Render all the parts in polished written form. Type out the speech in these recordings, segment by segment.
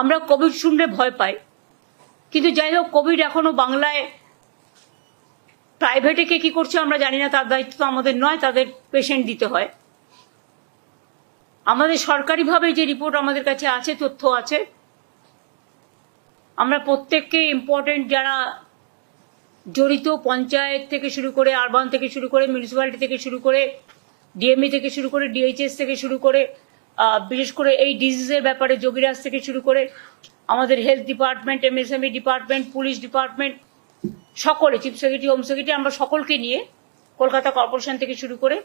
আমরা কোভিড শুনলে ভয় পাই, কিন্তু যাই হোক কোভিড এখনো বাংলায় প্রাইভেটে কে কি করছে আমরা জানি না, তার দায়িত্ব তো আমাদের নয়, তাদের পেশেন্ট দিতে হয়। আমাদের সরকারিভাবে যে রিপোর্ট আমাদের কাছে আছে, তথ্য আছে, আমরা প্রত্যেককে ইম্পর্টেন্ট যারা জড়িত, পঞ্চায়েত থেকে শুরু করে, আরবান থেকে শুরু করে, মিউনিসিপ্যালিটি থেকে শুরু করে, ডিএমই থেকে শুরু করে, ডিএইচএস থেকে শুরু করে, বিশেষ করে এই ডিজিজের ব্যাপারে যোগীরাজ থেকে শুরু করে আমাদের health department, MSME department, police department, সকলে, চিফ সেক্রেটারি, হোম সেক্রেটারি, আমরা সকলকে নিয়ে কলকাতা কর্পোরেশন থেকে শুরু করে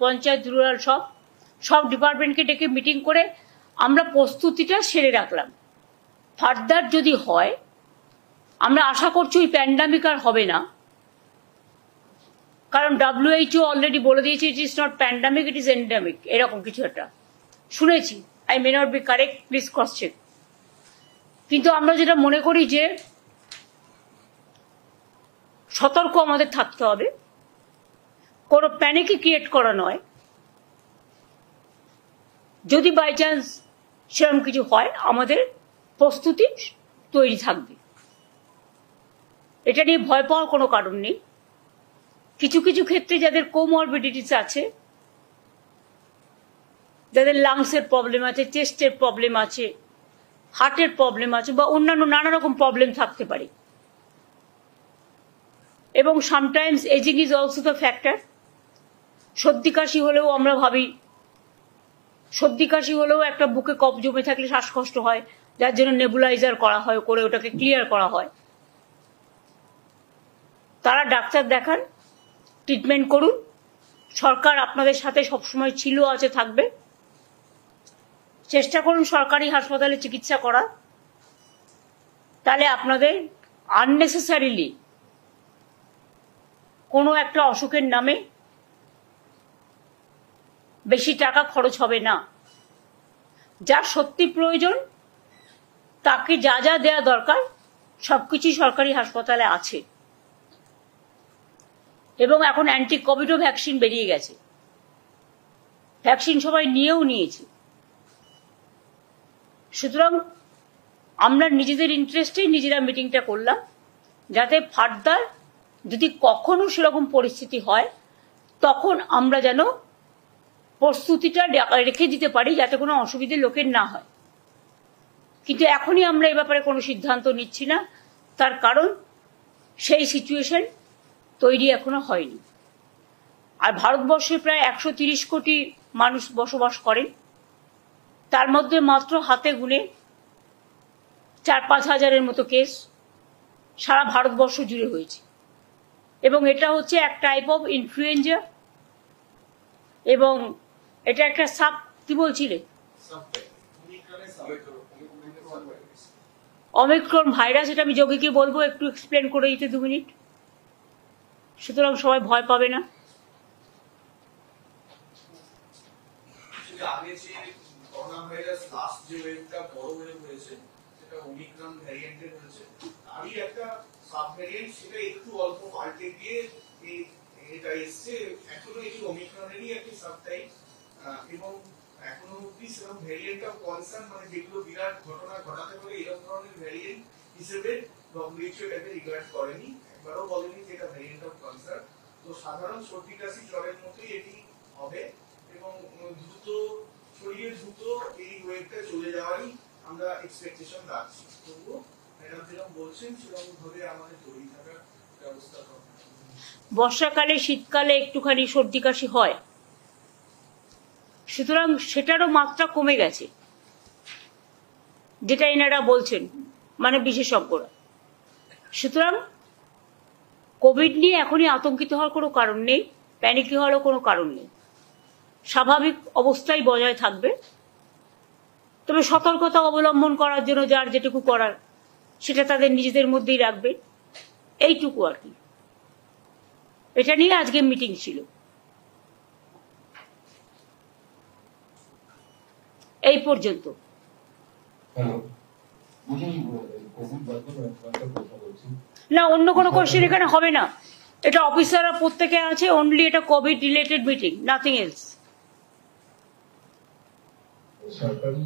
পঞ্চায়েত, রুরাল, সব ডিপার্টমেন্টকে ডেকে মিটিং করে আমরা প্রস্তুতিটা সেরে রাখলাম। ফার্দার যদি হয়, আমরা আশা করছি ওই প্যান্ডামিক আর হবে না, কারণ WHO অলরেডি বলে দিয়েছে it is not pandemic, it is endemic, এরকম কিছু একটা শুনেছি। I may not be correct, please cross check. কিন্তু আমরা যেটা মনে করি যে সতর্ক আমাদের থাকতে হবে, কোনো প্যানিকই ক্রিয়েট করা নয়। যদি বাই চান্স সেরকম কিছু হয়, আমাদের প্রস্তুতি তৈরি থাকবে, এটা নিয়ে ভয় পাওয়ার কোনো কারণ নেই। কিছু কিছু ক্ষেত্রে যাদের কোমরবিডিটিস আছে, যাদের লাংসের প্রবলেম আছে, চেস্টের প্রবলেম আছে, হার্টের প্রবলেম আছে, বা অন্যান্য নানা রকম প্রবলেম থাকতে পারে, এবং sometimes ageing is also the factor. সর্দি কাশি হলেও আমরা ভাবি, সর্দি কাশি হলেও একটা বুকে কফ জমে থাকলে শ্বাসকষ্ট হয়, যার জন্য নেবুলাইজার করা হয়, করে ওটাকে ক্লিয়ার করা হয়। তারা ডাক্তার দেখান, ট্রিটমেন্ট করুন। সরকার আপনাদের সাথে সবসময় ছিল, আছে, থাকবে। চেষ্টা করুন সরকারি হাসপাতালে চিকিৎসা করার, তাহলে আপনাদের আননেসেসারিলি কোনো একটা অসুখের নামে বেশি টাকা খরচ হবে না। যার সত্যি প্রয়োজন তাকে যা যা দেওয়া দরকার সবকিছুই সরকারি হাসপাতালে আছে, এবং এখন অ্যান্টি কোভিডও ভ্যাকসিন বেরিয়ে গেছে, ভ্যাকসিন সবাই নিয়েছে। সুতরাং আমরা নিজেদের ইন্টারেস্টেই নিজেরা মিটিংটা করলাম, যাতে ফার্দার যদি কখনো সেরকম পরিস্থিতি হয়, তখন আমরা যেন প্রস্তুতিটা রেখে দিতে পারি, যাতে কোনো অসুবিধে লোকের না হয়। কিন্তু এখনই আমরা এ ব্যাপারে কোনো সিদ্ধান্ত নিচ্ছি না, তার কারণ সেই সিচুয়েশন তৈরি এখনো হয়নি। আর ভারতবর্ষে প্রায় 130 কোটি মানুষ বসবাস করেন, তার মধ্যে মাত্র হাতে গুনে 4-5 হাজারের মতো কেস সারা ভারতবর্ষ জুড়ে হয়েছে, এবং এটা হচ্ছে এক টাইপ অফ ইনফ্লুয়েঞ্জা, এবং এটা একটা কি বলছিলে, অমিক্রন ভাইরাস। এটা আমি যোগীকে বলবো একটু এক্সপ্লেন করে দিতে 2 মিনিট, সুতরাং সবাই ভয় পাবে না। আগে যে করোনা ভাইরাস লাস্ট যে ওয়েভটা বড় ওয়েভ হয়েছে, সেটা ওমিক্রন ভ্যারিয়েন্টের হয়েছে, তারই একটা সাব ভ্যারিয়েন্ট, সেটা একটু অল্প পাল্টে গিয়ে এটা এসছে। এখনো এই ওমিক্রনেরই একটি সাবটাইপ, এবং এখনো অব্দি সেরকম ভ্যারিয়েন্ট অফ কনসার্ন, মানে যেগুলো বিরাট ঘটনা ঘটাতে পারে এরকম ধরনের ভ্যারিয়েন্ট হিসেবে WHO এটাকে রিগার্ড করেনি, একবারও বলেনি যে এটা ভ্যারিয়েন্ট অফ কনসার্ন। তো সাধারণ সর্দি কাশি জ্বরের মতোই এটি হবে, এবং শরীরে দ্রুত এই ওয়েভটা চলে যাওয়ারই আমরা এক্সপেকটেশন রাখছি। তবুও ম্যাডাম যেরকম বলছেন সেরকম ভাবে আমাদের তৈরি থাকার ব্যবস্থা করতে হবে। বর্ষাকালে, শীতকালে একটুখানি সর্দি কাশি হয়, সুতরাং সেটারও মাত্রা কমে গেছে, যেটা এনারা বলছেন, মানে বিশেষজ্ঞরা। সুতরাং কোভিড নিয়ে এখনই আতঙ্কিত হওয়ার কোনো কারণ নেই, প্যানিকি হওয়ারও কোনো কারণ নেই। স্বাভাবিক অবস্থায় বজায় থাকবে, তবে সতর্কতা অবলম্বন করার জন্য যার যেটুকু করার সেটা তাদের নিজেদের মধ্যেই রাখবে, এইটুকু আর কি। এটা নিয়ে আজকে মিটিং ছিল, এই পর্যন্ত। না, অন্য কোনো কোশ্চেন এখানে হবে না, এটা অফিসাররা প্রত্যেকে আছে, অনলি এটা Covid related meeting, nothing else. সরকারি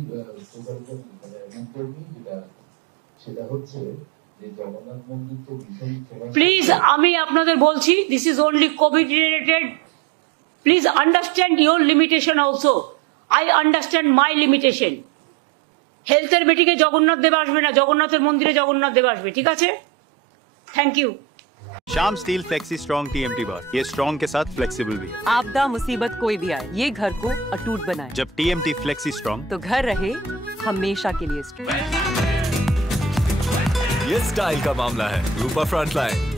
কর্মী সেটা হচ্ছে যে জগন্নাথ মন্দির তো ভীষণ প্লিজ আমি আপনাদের বলছি, this is only Covid related, please understand your limitation also, I understand my limitation. হেলথের মিটিংয়ে জগন্নাথ দেব আসবে না, জগন্নাথের মন্দিরে জগন্নাথ দেব আসবে, ঠিক আছে? Thank you. Shyam steel flexi strong TMT bar, ये स्ट्रॉन्ग के साथ फ्लेक्सिबल भी है। आपदा मुसीबत कोई भी आए, ये घर को अटूट बनाए। जब TMT फ्लेक्सी स्ट्रॉन्ग, तो घर रहे हमेशा के लिए स्ट्रॉन्ग। ये स्टाइल का मामला है, रूपा फ्रंटलाइन।